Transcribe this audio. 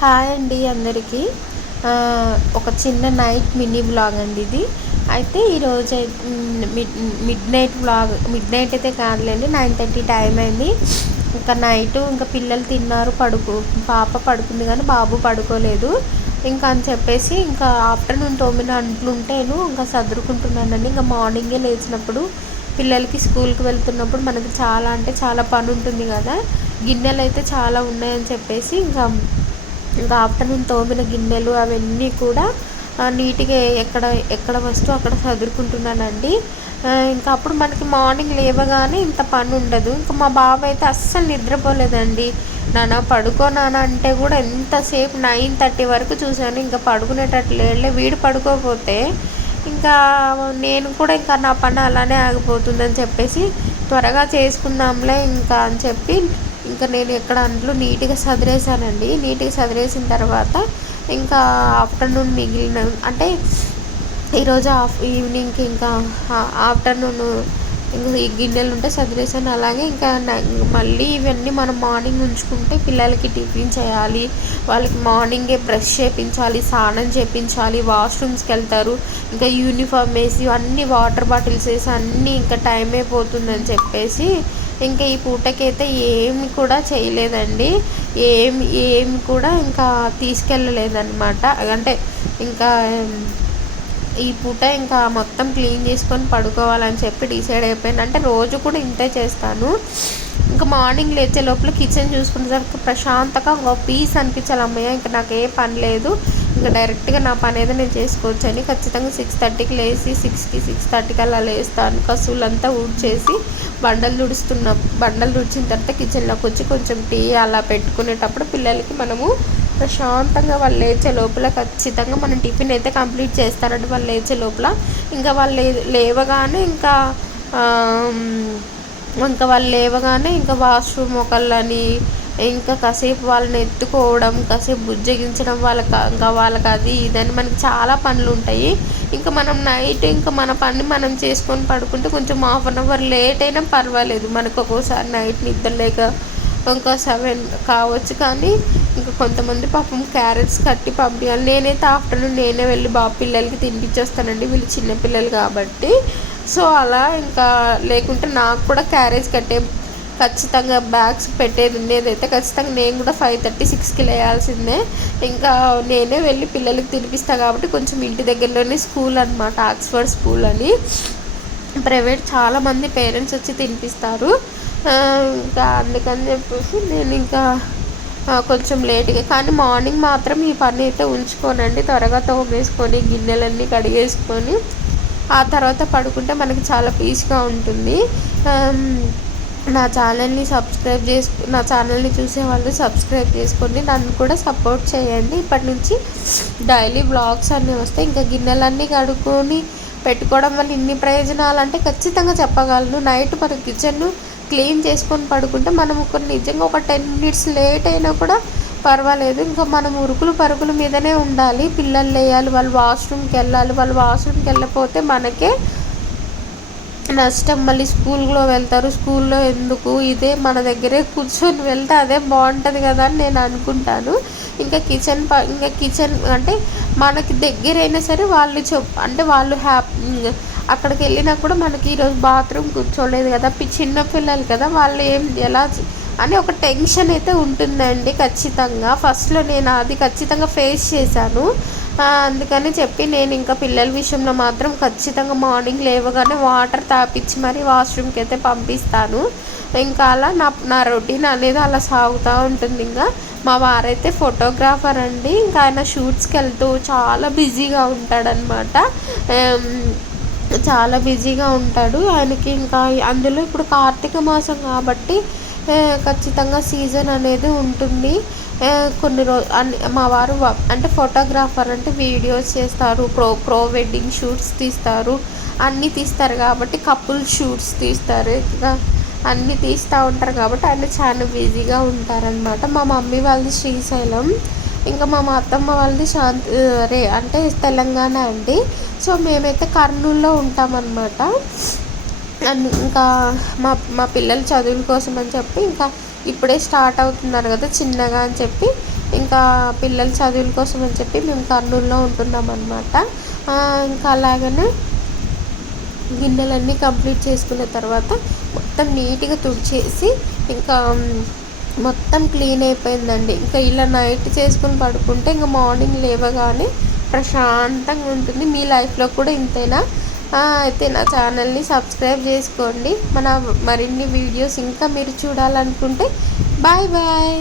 Hi అండి అందరికీ. ఒక చిన్న నైట్ మినీ బ్లాగ్ అండి ఇది. అయితే ఈరోజు mid midnight blog midnight అయితే కాదులేండి నైన్ థర్టీ టైం అయింది. ఇంకా నైట్ ఇంకా పిల్లలు తిన్నారు పడుకు పాప పడుకుంది కానీ బాబు పడుకోలేదు. ఇంకా అని చెప్పేసి ఇంకా ఆఫ్టర్నూన్ తొమ్మిది అంట్లు ఉంటేను ఇంకా సదురుకుంటున్నానండి. ఇంకా మార్నింగే లేచినప్పుడు పిల్లలకి స్కూల్కి వెళ్తున్నప్పుడు మనకి చాలా అంటే చాలా పని ఉంటుంది కదా. గిన్నెలు అయితే చాలా ఉన్నాయని చెప్పేసి ఇంకా ఇంకా ఆఫ్టర్నూన్ తోమిన గిన్నెలు అవన్నీ కూడా నీట్గా ఎక్కడ ఎక్కడ వస్తూ అక్కడ సదురుకుంటున్నానండి. ఇంకా అప్పుడు మనకి మార్నింగ్ లేవగానే ఇంత పని ఉండదు ఇంకా మా బాబు అయితే అస్సలు నిద్రపోలేదండి. నాన్న పడుకో నాన్న అంటే కూడా ఎంతసేపు నైన్ థర్టీ వరకు చూశాను. ఇంకా పడుకునేటట్లు లేలే వీడు పడుకోకపోతే ఇంకా నేను కూడా ఇంకా నా పని అలానే ఆగిపోతుందని చెప్పేసి త్వరగా చేసుకుందాంలే ఇంకా అని చెప్పి ఇంకా నేను ఎక్కడ అంట్లు నీట్గా సదిరేసానండి నీట్గా సదిరేసిన తర్వాత ఇంకా ఆఫ్టర్నూన్ మిగిలిన అంటే ఈరోజు ఆఫ్ ఈవినింగ్కి ఇంకా ఆఫ్టర్నూన్ ఈ గిన్నెలు ఉంటే సదిరేసాను అలాగే ఇంకా మళ్ళీ ఇవన్నీ మనం మార్నింగ్ ఉంచుకుంటే పిల్లలకి టిఫిన్ చేయాలి. వాళ్ళకి మార్నింగే బ్రష్ చేయించాలి స్నానం చేయించాలి వాష్రూమ్స్కి వెళ్తారు. ఇంకా యూనిఫామ్ వేసి అన్ని వాటర్ బాటిల్స్ వేసి అన్నీ ఇంకా టైం అయిపోతుందని చెప్పేసి ఇంకా ఈ పూటకైతే ఏమి కూడా చేయలేదండి. ఏమి ఏమి కూడా ఇంకా తీసుకెళ్ళలేదన్నమాట. అంటే ఇంకా ఈ పూట ఇంకా మొత్తం క్లీన్ చేసుకొని పడుకోవాలని చెప్పి డిసైడ్ అయిపోయాను అంటే రోజు కూడా ఇంతే చేస్తాను. ఇంకా మార్నింగ్ లేచే లోపల కిచెన్ చూసుకునేసరికి ప్రశాంతంగా ఒక పీస్ అనిపించాలి అమ్మయ్య. ఇంకా నాకు ఏ పని లేదు. ఇంకా డైరెక్ట్గా నా పని ఏదో నేను చేసుకోవచ్చు అని ఖచ్చితంగా సిక్స్ థర్టీకి లేచి సిక్స్కి సిక్స్ థర్టీకి అలా లేస్తాను. కసువులంతా ఊడ్చేసి బండలు తుడుస్తున్న బండలు తుడిచిన తర్వాత కిచెన్లోకి వచ్చి కొంచెం టీ అలా పెట్టుకునేటప్పుడు పిల్లలకి మనము ప్రశాంతంగా వాళ్ళు లేచే లోపల ఖచ్చితంగా మనం టిఫిన్ అయితే కంప్లీట్ చేస్తారంటే వాళ్ళు లేచే లోపల. ఇంకా వాళ్ళు లేవగానే ఇంకా ఇంకా వాళ్ళు లేవగానే ఇంకా వాష్రూమ్ ఒకళ్ళని ఇంకా కాసేపు వాళ్ళని ఎత్తుకోవడం కాసేపు బుజ్జగించడం వాళ్ళకి ఇంకా వాళ్ళకి అది ఇదని మనకి చాలా పనులు ఉంటాయి. ఇంకా మనం నైట్ ఇంకా మన పని మనం చేసుకొని పడుకుంటే కొంచెం హాఫ్ అన్ అవర్ లేట్ అయినా పర్వాలేదు. మనకు ఒక్కోసారి నైట్ నిద్ర లేక ఇంకా సెవెన్ కావచ్చు కానీ ఇంకా కొంతమంది పాపం క్యారెట్స్ కట్టి పంపించాలి నేనైతే ఆఫ్టర్నూన్ నేనే వెళ్ళి బాబు పిల్లలకి తినిపించేస్తానండి వీళ్ళు చిన్నపిల్లలు కాబట్టి. సో అలా ఇంకా లేకుంటే నాకు కూడా క్యారేజ్ కట్టే ఖచ్చితంగా బ్యాగ్స్ పెట్టేది ఉండేది అయితే ఖచ్చితంగా నేను కూడా ఫైవ్ థర్టీ సిక్స్కి లేయాల్సిందే. ఇంకా నేనే వెళ్ళి పిల్లలకి తినిపిస్తాను కాబట్టి కొంచెం ఇంటి దగ్గరలోనే స్కూల్ అనమాట ఆక్స్ఫర్డ్ స్కూల్ అని. ప్రైవేట్ చాలామంది పేరెంట్స్ వచ్చి తినిపిస్తారు. ఇంకా అందుకని చెప్పేసి నేను ఇంకా కొంచెం లేట్గా కానీ మార్నింగ్ మాత్రం ఈ పని అయితే ఉంచుకోనండి. త్వరగా తోమేసుకొని గిన్నెలన్నీ కడిగేసుకొని ఆ తర్వాత పడుకుంటే మనకి చాలా పీస్గా ఉంటుంది. నా ఛానల్ని సబ్స్క్రైబ్ చేసు నా ఛానల్ని చూసే వాళ్ళు సబ్స్క్రైబ్ చేసుకోండి. నన్ను కూడా సపోర్ట్ చేయండి. ఇప్పటి నుంచి డైలీ బ్లాగ్స్ అన్నీ వస్తాయి. ఇంకా గిన్నెలన్నీ కడుక్కొని పెట్టుకోవడం వల్ల ఇన్ని ప్రయోజనాలు అంటే ఖచ్చితంగా చెప్పగలను. నైట్ మన కిచెన్ను క్లీన్ చేసుకొని పడుకుంటే మనం ఒక నిజంగా ఒక టెన్ మినిట్స్ లేట్ అయినా కూడా పర్వాలేదు. ఇంకా మనం ఉరుకులు పరుగుల మీదనే ఉండాలి. పిల్లలు లేయాలి వాళ్ళు వాష్రూమ్కి వెళ్ళాలి. వాళ్ళు వాష్రూమ్కి వెళ్ళకపోతే మనకే నష్టం. మళ్ళీ స్కూల్లో వెళ్తారు. స్కూల్లో ఎందుకు? ఇదే మన దగ్గరే కూర్చొని వెళ్తే అదే బాగుంటుంది కదా అని నేను అనుకుంటాను. ఇంకా కిచెన్ ప ఇంకా కిచెన్ అంటే మనకి దగ్గరైనా సరే వాళ్ళు చెప్ అంటే వాళ్ళు హ్యాపీ అక్కడికి వెళ్ళినా కూడా మనకి ఈరోజు బాత్రూమ్ కూర్చోలేదు కదా. చిన్న పిల్లలు కదా. వాళ్ళు ఏం ఎలా అని ఒక టెన్షన్ అయితే ఉంటుందండి ఖచ్చితంగా. ఫస్ట్లో నేను అది ఖచ్చితంగా ఫేస్ చేశాను. అందుకని చెప్పి నేను ఇంకా పిల్లల విషయంలో మాత్రం ఖచ్చితంగా మార్నింగ్ లేవగానే వాటర్ తాపించి మరి వాష్రూమ్కి అయితే పంపిస్తాను. ఇంకా అలా నా నా రొటీన్ అనేది అలా సాగుతూ ఉంటుంది. ఇంకా మా వారైతే ఫోటోగ్రాఫర్ అండి. ఇంకా ఆయన షూట్స్కి వెళ్తూ చాలా బిజీగా ఉంటాడనమాట. చాలా బిజీగా ఉంటాడు. ఆయనకి ఇంకా అందులో ఇప్పుడు కార్తీక మాసం కాబట్టి ఖచ్చితంగా సీజన్ అనేది ఉంటుంది. కొన్ని రోజు మా వారు అంటే ఫోటోగ్రాఫర్ అంటే వీడియోస్ చేస్తారు ప్రో ప్రో వెడ్డింగ్ షూట్స్ తీస్తారు అన్నీ తీస్తారు కాబట్టి కపుల్ షూట్స్ తీస్తారు ఇంకా అన్నీ తీస్తూ ఉంటారు కాబట్టి ఆయన చాలా బిజీగా ఉంటారనమాట మా మమ్మీ వాళ్ళది శ్రీశైలం ఇంకా మా అత్తమ్మ వాళ్ళది శాంతి రే అంటే తెలంగాణ అండి. సో మేమైతే కర్నూలులో ఉంటామన్నమాట. ఇంకా మా మా పిల్లల చదువుల కోసం అని చెప్పి ఇంకా ఇప్పుడే స్టార్ట్ అవుతున్నారు కదా చిన్నగా అని చెప్పి ఇంకా పిల్లల చదువుల కోసం అని చెప్పి మేము కర్నూలులో ఉంటున్నాం అనమాట ఇంకా అలాగనే గిన్నెలన్నీ కంప్లీట్ చేసుకున్న తర్వాత మొత్తం నీట్గా తుడిచేసి ఇంకా మొత్తం క్లీన్ అయిపోయిందండి. ఇంకా ఇలా నైట్ చేసుకుని పడుకుంటే ఇంకా మార్నింగ్ లేవగానే ప్రశాంతంగా ఉంటుంది. మీ లైఫ్లో కూడా ఇంతేనా? అయితే నా ఛానల్ని సబ్స్క్రైబ్ చేసుకోండి. మన మరిన్ని వీడియోస్ ఇంకా మీరు చూడాలనుకుంటే బాయ్ బాయ్.